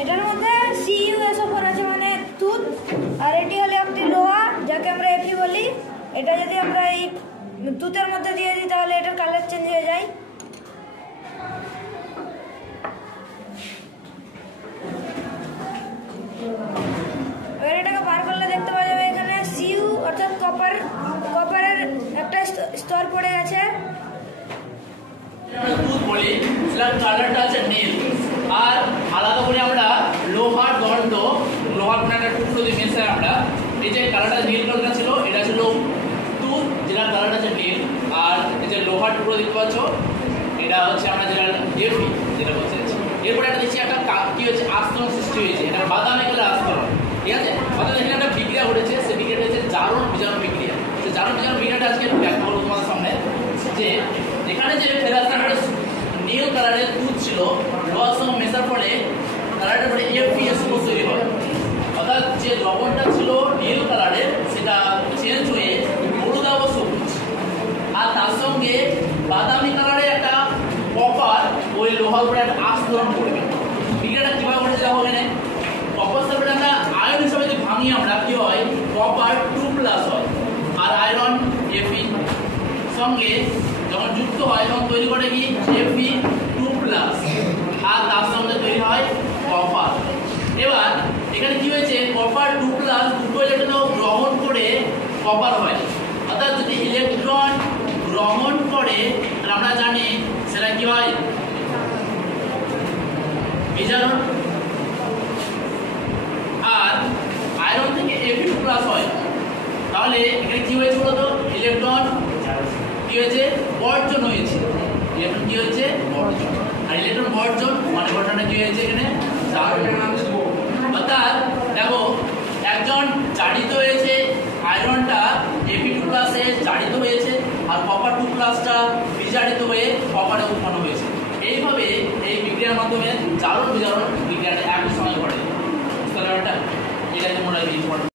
এটার মধ্যে CuSO4 আছে মানে তুত, আর এটি হলো একটি লোহা যাকে আমরা Fe বলি। এটা যদি আমরা এই তুতের মধ্যে দিয়ে দিই তাহলে এটার কালার চেঞ্জ হয়ে যায়। এবার এটাকে বার করলে দেখতে পাওয়া যাবে এখানে Cu অর্থাৎ কপারের একটা স্তর পড়ে গেছে। দুধ বলি সেটার কালারটা আছে নীল, আর আলাদা করে আমরা লোহার দণ্ড, লোহার কোনো একটা টুকরো দিয়ে মেশাই আমরা এই যে কালারটা নীল কালারটা ছিল এটা ছিল দুধ, যেটার কালারটা আছে নীল। আর এই যে লোহার টুকরো দেখতে পাচ্ছ এটা হচ্ছে আমরা যেটা Fe যেটা বলছি। এরপরে একটা দেখছি একটা কি হচ্ছে আস্তরণ সৃষ্টি হয়েছে, এটা বাদামি কালার আস্তরণ, ঠিক আছে। অর্থাৎ এখানে একটা বিক্রিয়া ঘটেছে, সেই বিক্রিয়াটা হচ্ছে জারণ বিজারণ বিক্রিয়া। সেই জারণ বিজারণ বিক্রিয়াটা আজকে ব্যাখ্যা করবো তোমাদের সামনে। যে এখানে যে ফেরাসটা নীল কালারের দুধ ছিল লোহার সঙ্গে মেশার ফলে কালারটা পরে FeSO4 তৈরি হয়। অর্থাৎ যে লবণটা ছিল নীল কালারের সেটা চেঞ্জ হয়ে হলুদাভ সবুজ, আর তার সঙ্গে বাদামি কালারের একটা কপার ওই লোহার উপরে একটা আস্তরণ করবে। বিক্রিয়াটা কিভাবে ঘটেছে দেখো এখানে কপার সালফেট আমরা আয়ন হিসাবে যদি ভাঙি আমরা কি হয় কপার 2+ হয়, আর আয়রন Fe সঙ্গে যখন যুক্ত হয় তখন তৈরি করে কি Fe2+, আর তার সঙ্গে তৈরি হয় কপার। এবার এখানে কি হয়েছে কপার 2+ দুটো ইলেকট্রন গ্রহণ করে কপার হয়। অর্থাৎ যদি ইলেকট্রন গ্রহণ করে তাহলে আমরা জানি সেটা কি হয় বিজারণ, আর আয়রন থেকে Fe2+ হয়। তাহলে এখানে কি হয়েছে বলতো ইলেকট্রন কি হয়েছে বর্জন হয়েছে, ইলেকট্রন কি হয়েছে বর্জন, আর ইলেকট্রন বর্জন মানে ঘটনাটা কি হয়েছে এখানে জারণ। অর্থাৎ দেখো একজন জারিত হয়েছে, আয়রনটা Fe2+ এ জারিত হয়েছে, আর কপার 2+টা বিজারিত হয়ে কপারে উৎপন্ন হয়েছে। এইভাবে এই বিক্রিয়ার মাধ্যমে জারণ বিজারণ বিক্রিয়াটা একই সময় ঘটে। এটা মনে হয়